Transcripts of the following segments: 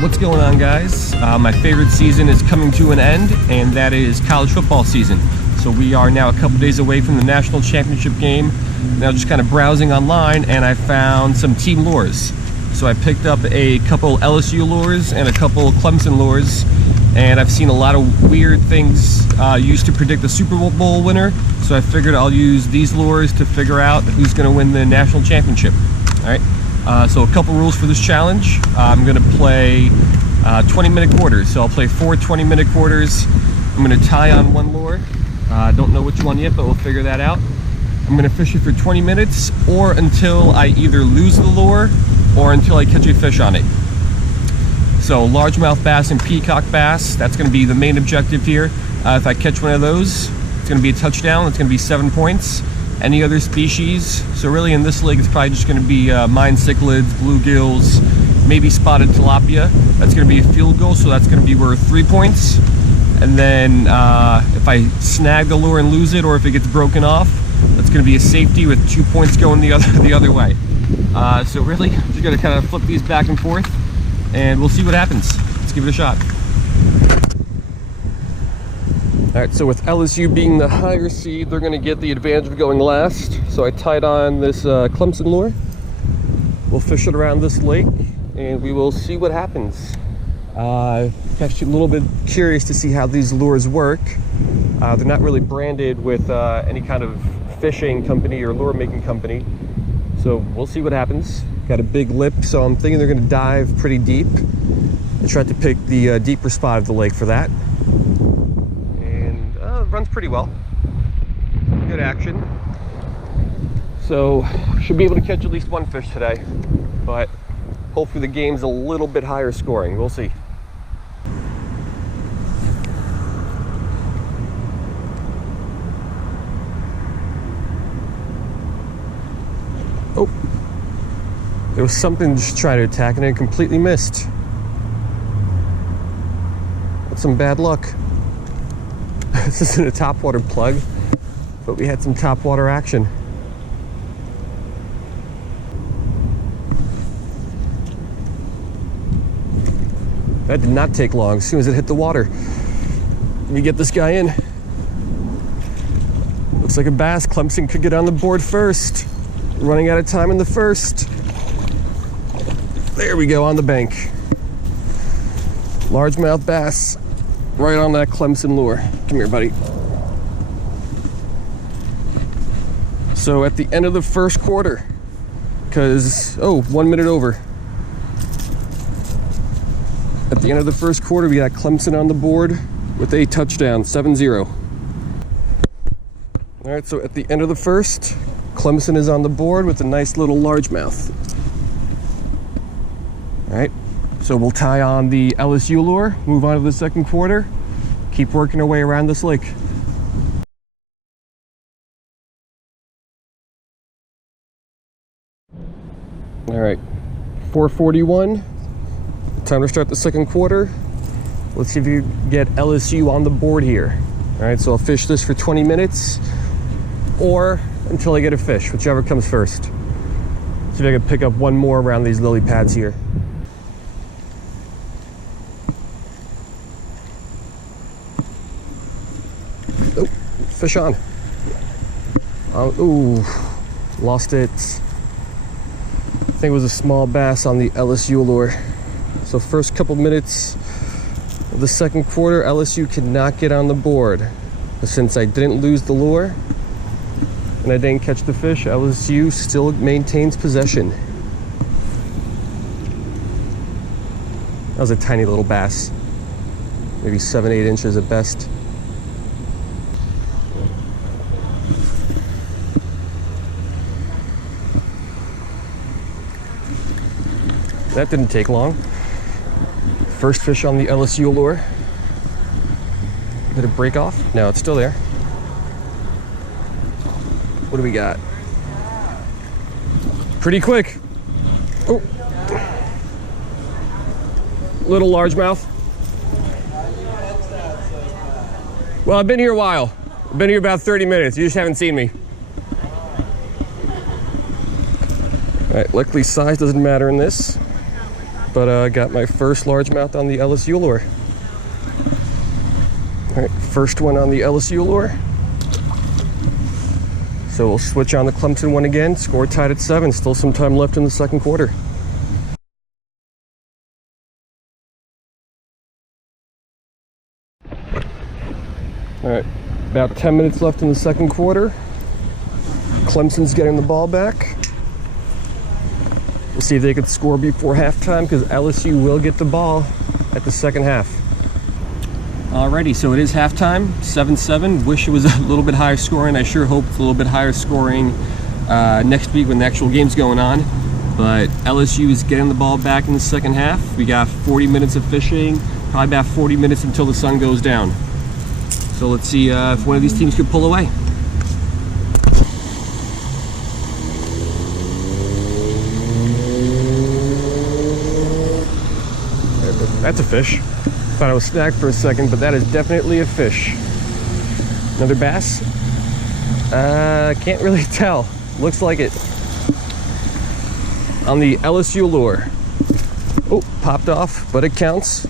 What's going on, guys? My favorite season is coming to an end, and that is college football season. So we are now a couple days away from the national championship game. Now just kind of browsing online, and I found some team lures. So I picked up a couple LSU lures and a couple Clemson lures, and I've seen a lot of weird things used to predict the Super Bowl winner. So I figured I'll use these lures to figure out who's going to win the national championship. All right. So a couple rules for this challenge. I'm going to play 20-minute quarters. So I'll play 4 20-minute quarters. I'm going to tie on one lure. Don't know which one yet, but we'll figure that out. I'm going to fish it for 20 minutes or until I either lose the lure or until I catch a fish on it. So largemouth bass and peacock bass, that's going to be the main objective here. If I catch one of those, it's going to be a touchdown. It's going to be 7 points. Any other species, so really in this lake it's probably just going to be mine cichlids, bluegills, maybe spotted tilapia. That's going to be a field goal, so that's going to be worth 3 points. And then if I snag the lure and lose it, or if it gets broken off, that's going to be a safety with 2 points going the other way. So really, just going to kind of flip these back and forth, and we'll see what happens. Let's give it a shot. All right, so with LSU being the higher seed, they're going to get the advantage of going last. So I tied on this Clemson lure. We'll fish it around this lake, and we will see what happens. I'm actually a little bit curious to see how these lures work. They're not really branded with any kind of fishing company or lure making company. So we'll see what happens. Got a big lip, so I'm thinking they're going to dive pretty deep. I tried to pick the deeper spot of the lake for that. Runs pretty well. Good action. So should be able to catch at least one fish today, but hopefully the game's a little bit higher scoring. We'll see. Oh, there was something just trying to attack and it completely missed. That's some bad luck. This isn't a topwater plug, but we had some topwater action. That did not take long. As soon as it hit the water, let me get this guy in. Looks like a bass. Clemson could get on the board first. Running out of time in the first. There we go, on the bank. Largemouth bass. Right on that Clemson lure. Come here, buddy. So at the end of the first quarter, because, 1 minute over. At the end of the first quarter, we got Clemson on the board with a touchdown, 7-0. All right, so at the end of the first, Clemson is on the board with a nice little largemouth. All right. So we'll tie on the LSU lure, move on to the second quarter, keep working our way around this lake. All right, 4:41, time to start the second quarter. Let's see if you get LSU on the board here. All right, so I'll fish this for 20 minutes or until I get a fish, whichever comes first. See if I can pick up one more around these lily pads here. Oh, fish on. Ooh, lost it. I think it was a small bass on the LSU lure. So first couple minutes of the second quarter, LSU could not get on the board. But since I didn't lose the lure and I didn't catch the fish, LSU still maintains possession. That was a tiny little bass. Maybe 7-8 inches at best. That didn't take long. First fish on the LSU lure. Did it break off? No, it's still there. What do we got? Pretty quick. Oh. Little largemouth. Well, I've been here a while. I've been here about 30 minutes. You just haven't seen me. All right, luckily size doesn't matter in this. but I got my first largemouth on the LSU lure. All right, first one on the LSU lure. So we'll switch on the Clemson one again. Score tied at 7. Still some time left in the second quarter. All right, about 10 minutes left in the second quarter. Clemson's getting the ball back. We'll see if they can score before halftime, because LSU will get the ball at the second half. Alrighty, so it is halftime, 7-7. Wish it was a little bit higher scoring. I sure hope it's a little bit higher scoring next week when the actual game's going on. But LSU is getting the ball back in the second half. We got 40 minutes of fishing, probably about 40 minutes until the sun goes down. So let's see if one of these teams could pull away. That's a fish. Thought I was snagged for a second, but that is definitely a fish. Another bass? Can't really tell. Looks like it. On the LSU lure. Oh, popped off, but it counts.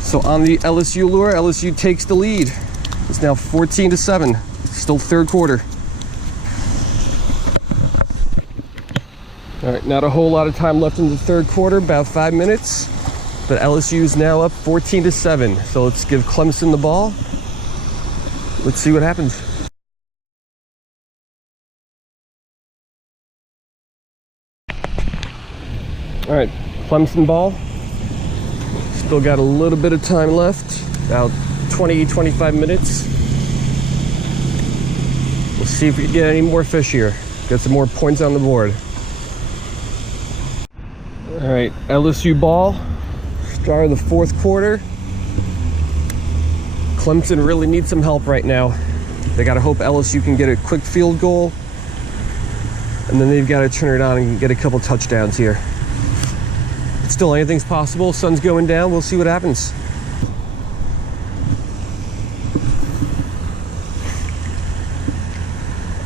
So on the LSU lure, LSU takes the lead. It's now 14-7. Still third quarter. All right, not a whole lot of time left in the third quarter, about 5 minutes. But LSU is now up 14-7. So let's give Clemson the ball. Let's see what happens. All right, Clemson ball. Still got a little bit of time left, about 20-25 minutes. We'll see if we can get any more fish here. Get some more points on the board. All right, LSU ball. Start of the fourth quarter. Clemson really needs some help right now. They got to hope LSU can get a quick field goal, and then they've got to turn it on and get a couple touchdowns here. Still, anything's possible. Sun's going down. We'll see what happens.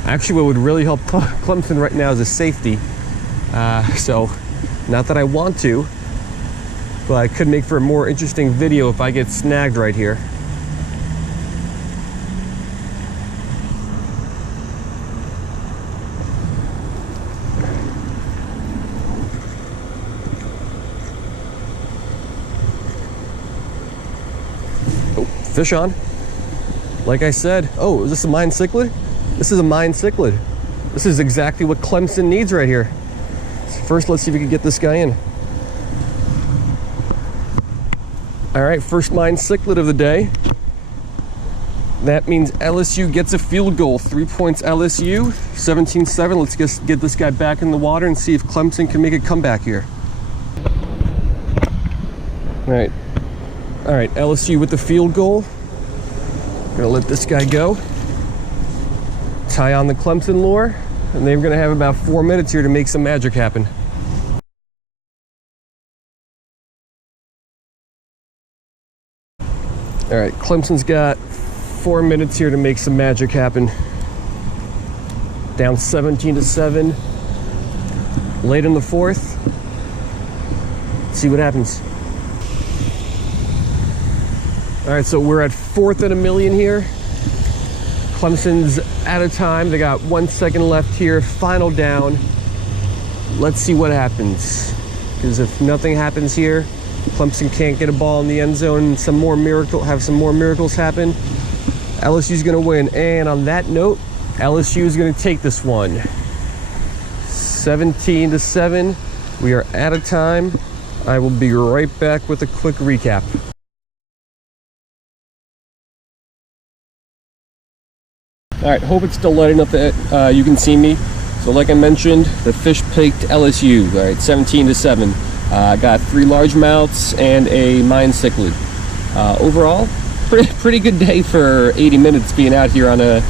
Actually, what would really help Clemson right now is a safety. So, not that I want to, but I could make for a more interesting video if I get snagged right here. Fish on. Like I said, oh, is this a mine cichlid? This is a mine cichlid. This is exactly what Clemson needs right here. So first, let's see if we can get this guy in. All right, first mine cichlid of the day. That means LSU gets a field goal. 3 points LSU, 17-7. Let's just get this guy back in the water and see if Clemson can make a comeback here. All right, LSU with the field goal. Gonna let this guy go. Tie on the Clemson lure, and they're gonna have about 4 minutes here to make some magic happen. All right, Clemson's got 4 minutes here to make some magic happen. Down 17-7. Late in the fourth. Let's see what happens. All right, so we're at 4th and a million here. Clemson's out of time. They got 1 second left here. Final down. Let's see what happens. Because if nothing happens here, Clemson can't get a ball in the end zone and have some more miracles happen, LSU's going to win. And on that note, LSU is going to take this one. 17-7. We are out of time. I will be right back with a quick recap. All right, hope it's still light enough that you can see me. So like I mentioned, the fish picked LSU, all right, 17-7. Got 3 largemouths and a mine cichlid. Overall, pretty good day for 80 minutes being out here on a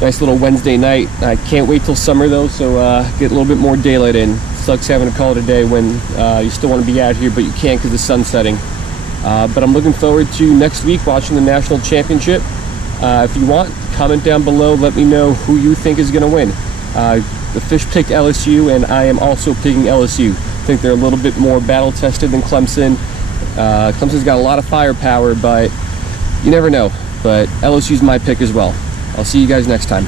nice little Wednesday night. I can't wait till summer though, so get a little bit more daylight in. Sucks having to call it a day when you still want to be out here, but you can't because the sun's setting. But I'm looking forward to next week watching the national championship. If you want, comment down below. Let me know who you think is going to win. The fish picked LSU, and I am also picking LSU. think they're a little bit more battle-tested than Clemson. Clemson's got a lot of firepower, but you never know. But LSU's my pick as well. I'll see you guys next time.